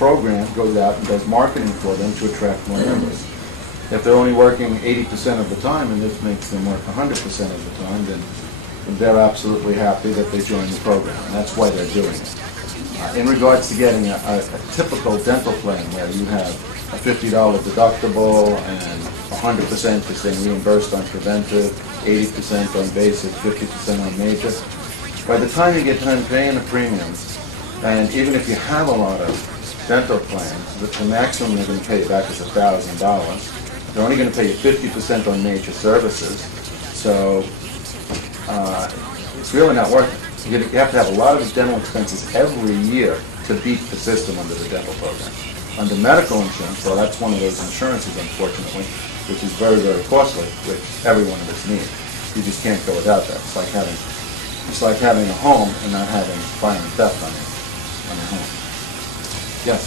program, goes out and does marketing for them to attract more members. If they're only working 80% of the time, and this makes them work 100% of the time, then they're absolutely happy that they joined the program, and that's why they're doing it. In regards to getting a typical dental plan where you have a $50 deductible and 100% is then reimbursed on preventive, 80% on basic, 50% on major, by the time you get done paying the premiums, and even if you have a lot of dental plans, the maximum they're going to pay you back is $1,000. They're only going to pay you 50% on major services, so it's really not worth it. You have to have a lot of dental expenses every year to beat the system under the dental program. Under medical insurance, well, that's one of those insurances, unfortunately, which is very, very costly, which every one of us needs. You just can't go without that. It's like having a home and not having fire and theft on your home. Yes?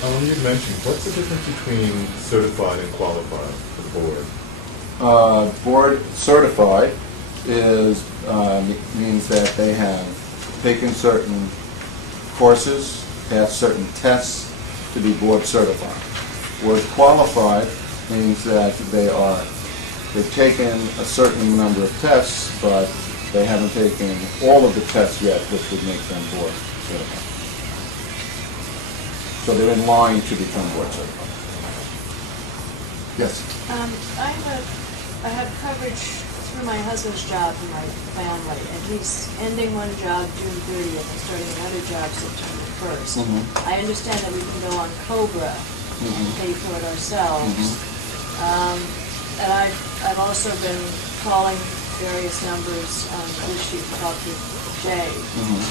You mentioned, what's the difference between certified and qualified for the board? Board certified means that they have taken certain courses, passed certain tests to be board certified. Board qualified means that they've taken a certain number of tests, but they haven't taken all of the tests yet, which would make them board certified. So they're in line to become board certified. Yes? I have coverage through my husband's job for my family, and he's ending one job June 30th and starting another job September 1st. Mm-hmm. I understand that we can go on COBRA and pay for it ourselves. And I've also been calling various numbers on this sheet to talk to Jay.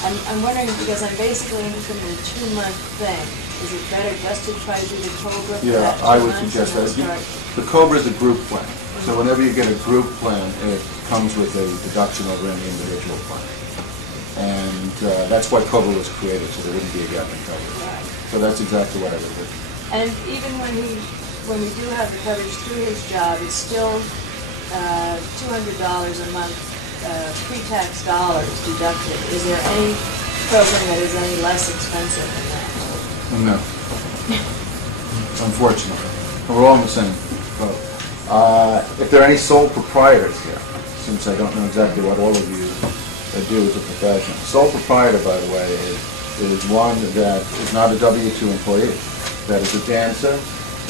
I'm wondering, because I'm basically interested in a 2-month thing, is it better just to try to do the COBRA for Yeah, that 2 I would months suggest and that. then start? The COBRA is a group plan. So whenever you get a group plan, it comes with a deduction over any individual plan. And that's why COBRA was created, so there wouldn't be a gap in coverage. Right. So that's exactly what I would do. And even when we do have the coverage through his job, it's still $200 a month pre-tax dollars deducted. Is there any program that is any less expensive than that? No. Unfortunately. We're all in the same boat. If there are any sole proprietors here, since I don't know exactly what all of you do as a profession. Sole proprietor, by the way, is one that is not a W-2 employee. That is a dancer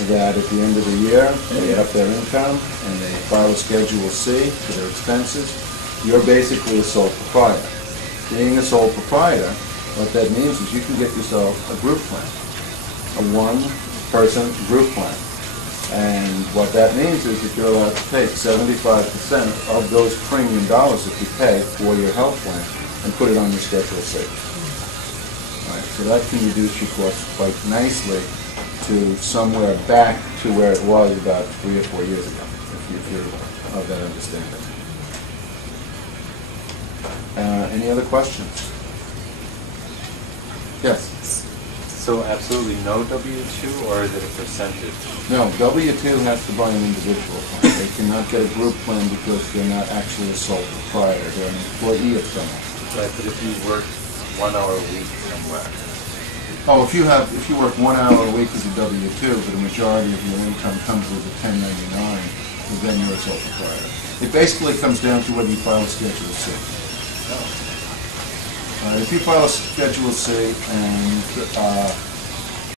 that at the end of the year, they up their income and they file a Schedule C for their expenses. You're basically a sole proprietor. Being a sole proprietor, what that means is you can get yourself a group plan, a one-person group plan. And what that means is that you're allowed to take 75% of those premium dollars that you pay for your health plan and put it on your Schedule C. All right, so that can reduce your costs quite nicely to somewhere back to where it was about 3 or 4 years ago, if you're of that understanding. Any other questions? Yes? So absolutely no W-2, or is it a percentage? No, W-2 has to buy an individual plan. They cannot get a group plan because they're not actually a sole proprietor. They're an employee of someone. Right, but if you work 1 hour a week somewhere. Oh, if you work 1 hour a week as a W-2, but the majority of your income comes with a 1099, then you're a sole proprietor. It basically comes down to whether you file a Schedule C. If you file a Schedule C and